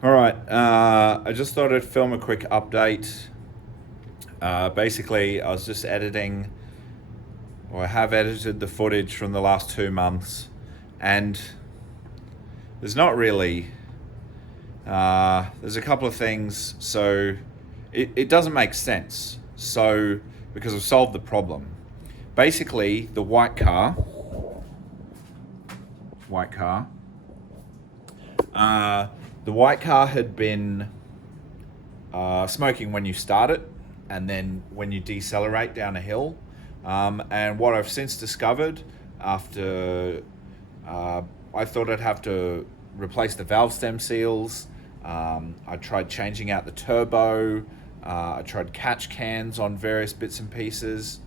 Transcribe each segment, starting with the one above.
All right, I just thought I'd film a quick update. Basically, I was just editing, or I have edited the footage from the last 2 months, and there's not really, there's a couple of things, so it doesn't make sense. So, because I've solved the problem. Basically, the white car, uh, the white car had been smoking when you start it and then when you decelerate down a hill. And what I've since discovered after I thought I'd have to replace the valve stem seals. I tried changing out the turbo. I tried catch cans on various bits and pieces.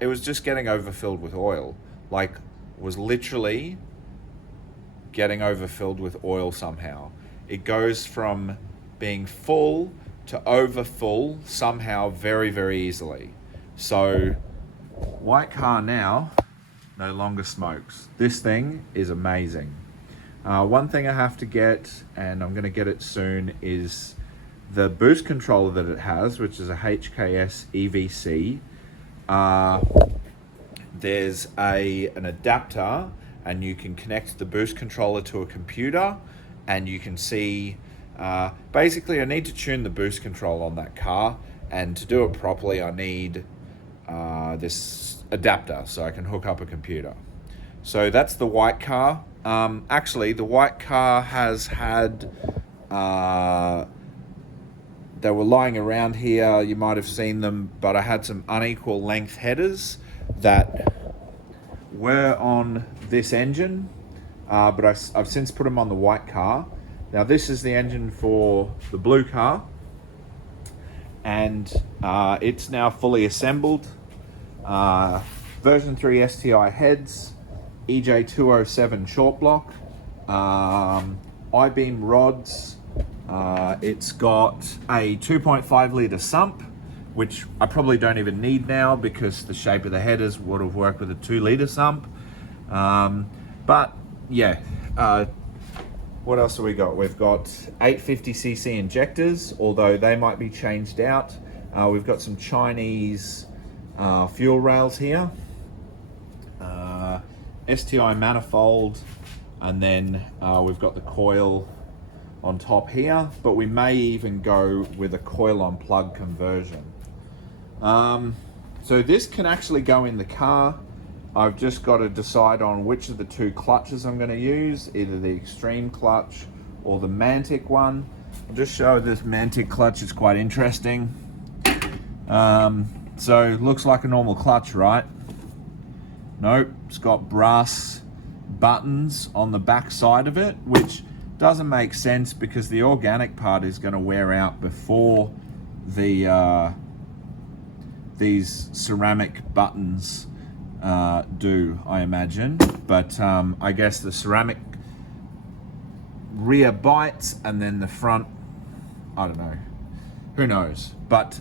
It was just getting overfilled with oil. Like, was literally getting overfilled with oil somehow. It goes from being full to over full somehow very, very easily. So, white car now no longer smokes. This thing is amazing. One thing I have to get, and I'm going to get it soon, is the boost controller that it has, which is a HKS EVC. There's an adapter, and you can connect the boost controller to a computer, and you can see, basically I need to tune the boost control on that car, and to do it properly I need this adapter so I can hook up a computer. So that's the white car. Actually, the white car has had, they were lying around here, you might have seen them, but I had some unequal length headers that were on this engine, but I've since put them on the white car. Now this is the engine for the blue car, and it's now fully assembled. Version 3 STI heads, EJ207 short block, I-beam rods. It's got a 2.5 litre sump, which I probably don't even need now because the shape of the headers would have worked with a 2 litre sump. But yeah, what else have we got? We've got 850cc injectors, although they might be changed out. We've got some Chinese fuel rails here, STI manifold, and then we've got the coil on top here, but we may even go with a coil on plug conversion. So this can actually go in the car. I've just got to decide on which of the two clutches I'm going to use, either the extreme clutch or the Mantic one. I'll just show this Mantic clutch, it's quite interesting. So looks like a normal clutch, right? Nope, it's got brass buttons on the back side of it, which doesn't make sense because the organic part is going to wear out before the these ceramic buttons do, I imagine. But I guess the ceramic rear bites and then the front, I don't know, who knows. But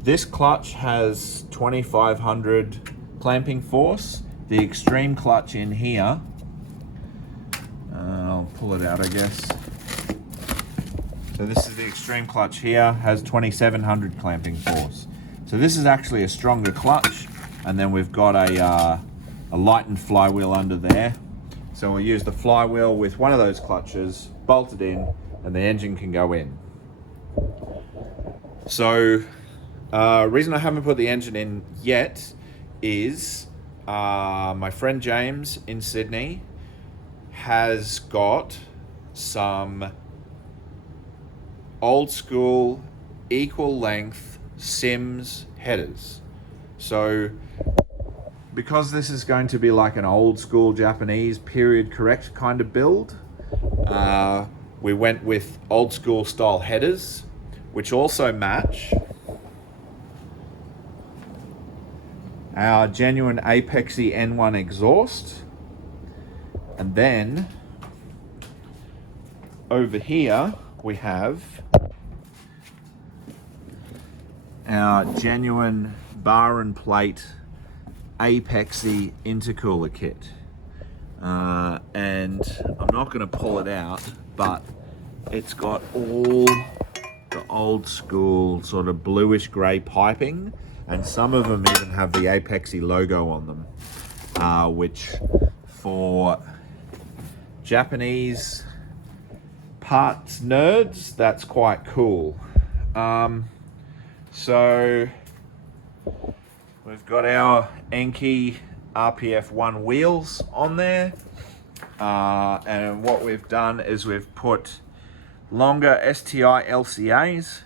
this clutch has 2500 clamping force. The extreme clutch in here, I'll pull it out I guess. So this is the extreme clutch here, has 2700 clamping force. So this is actually a stronger clutch, and then we've got a lightened flywheel under there. So we'll use the flywheel with one of those clutches, bolt it in, and the engine can go in. So reason I haven't put the engine in yet is my friend James in Sydney has got some old school equal length Sims headers. So because this is going to be like an old school Japanese period correct kind of build, we went with old school style headers, which also match our genuine Apexy N1 exhaust. And then over here we have our genuine bar and plate Apexy intercooler kit, and I'm not going to pull it out, but it's got all the old school sort of bluish grey piping, and some of them even have the Apexy logo on them, which for Japanese parts nerds, that's quite cool. So we've got our Enki RPF1 wheels on there, and what we've done is we've put longer STI LCAs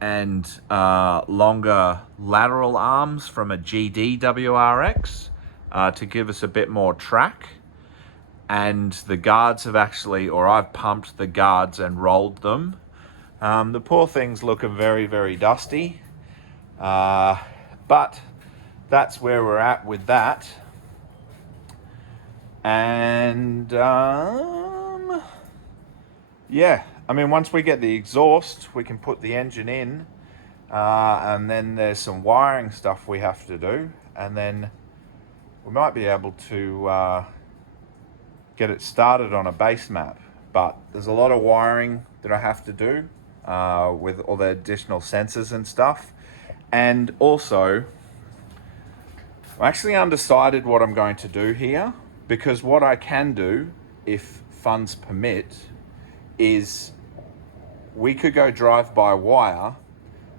and longer lateral arms from a GD WRX to give us a bit more track. And the guards have actually, or I've pumped the guards and rolled them. The poor thing's looking very, very dusty. But that's where we're at with that. And yeah, I mean, once we get the exhaust, we can put the engine in, and then there's some wiring stuff we have to do, and then we might be able to get it started on a base map. But there's a lot of wiring that I have to do with all the additional sensors and stuff. And also, I'm actually undecided what I'm going to do here, because what I can do, if funds permit, is we could go drive-by-wire,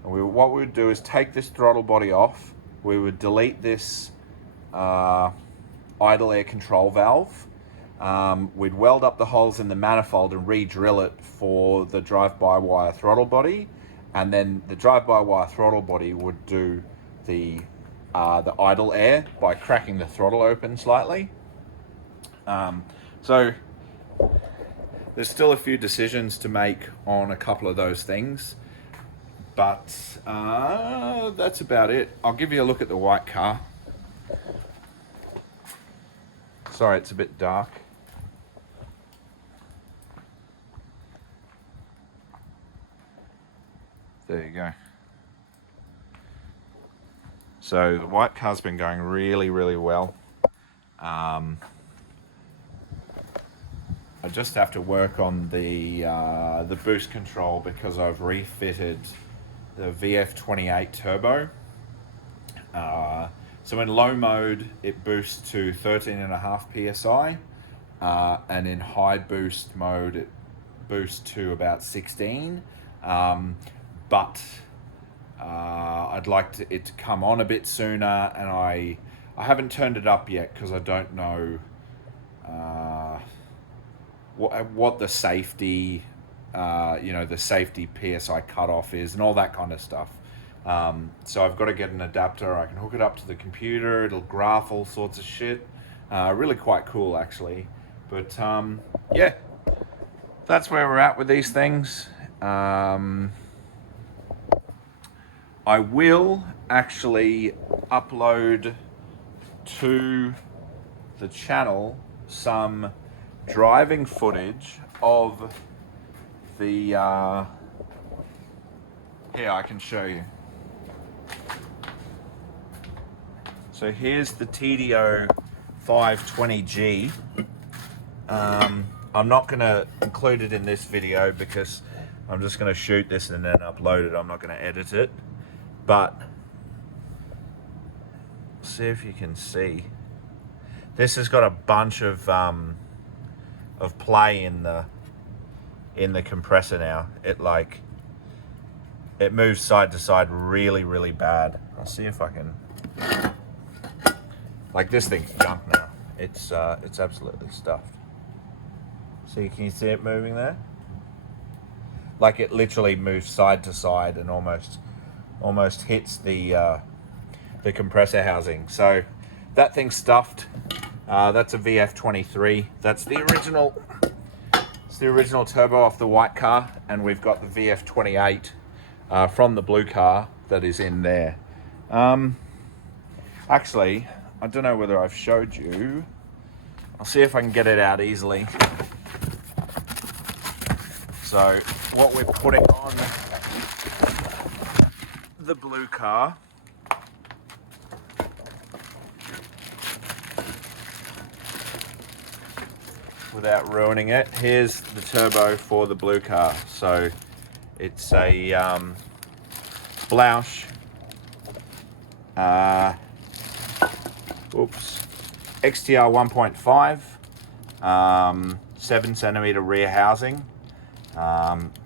and what we would do is take this throttle body off, we would delete this idle air control valve, we'd weld up the holes in the manifold and re-drill it for the drive-by-wire throttle body, and then the drive-by-wire throttle body would do the idle air by cracking the throttle open slightly. So there's still a few decisions to make on a couple of those things, but that's about it. I'll give you a look at the white car. Sorry, it's a bit dark. There you go. So the white car's been going really, really well. I just have to work on the boost control because I've refitted the VF28 turbo. So in low mode, it boosts to 13.5 PSI, and in high boost mode, it boosts to about 16. But I'd like it to come on a bit sooner, and I haven't turned it up yet because I don't know what the safety, the safety PSI cutoff is and all that kind of stuff. So I've got to get an adapter. I can hook it up to the computer. It'll graph all sorts of shit. Really quite cool, actually. But yeah, that's where we're at with these things. I will actually upload to the channel some driving footage of the here, I can show you. So here's the TDO 520G. I'm not going to include it in this video because I'm just going to shoot this and then upload it. I'm not going to edit it. But see if you can see. This has got a bunch of play in the compressor now. It moves side to side really, really bad. I'll see if I can. Like, this thing's junk now. It's absolutely stuffed. See, can you see it moving there? Like, it literally moves side to side and almost hits the compressor housing. So that thing's stuffed. That's a VF23. That's the original. It's the original turbo off the white car, and we've got the VF28 from the blue car that is in there. Actually, I don't know whether I've showed you. I'll see if I can get it out easily. So what we're putting on the blue car without ruining it, here's the turbo for the blue car. So it's a Blausch XTR 1.5, 7cm rear housing.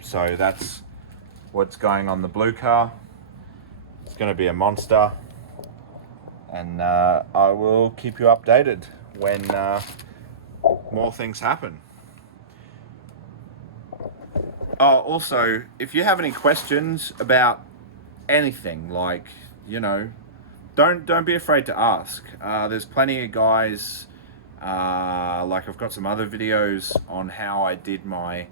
So that's what's going on the blue car. It's going to be a monster, and I will keep you updated when more things happen. Oh, also, if you have any questions about anything, like, you know, don't be afraid to ask. There's plenty of guys, like I've got some other videos on how I did my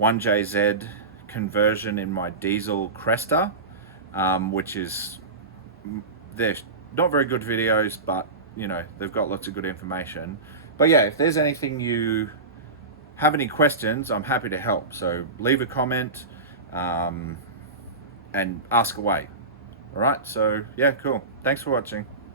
1JZ conversion in my diesel Cresta, which is, they're not very good videos, but you know, they've got lots of good information. But yeah, if there's anything you have any questions, I'm happy to help. So leave a comment and ask away. All right, so yeah, cool. Thanks for watching.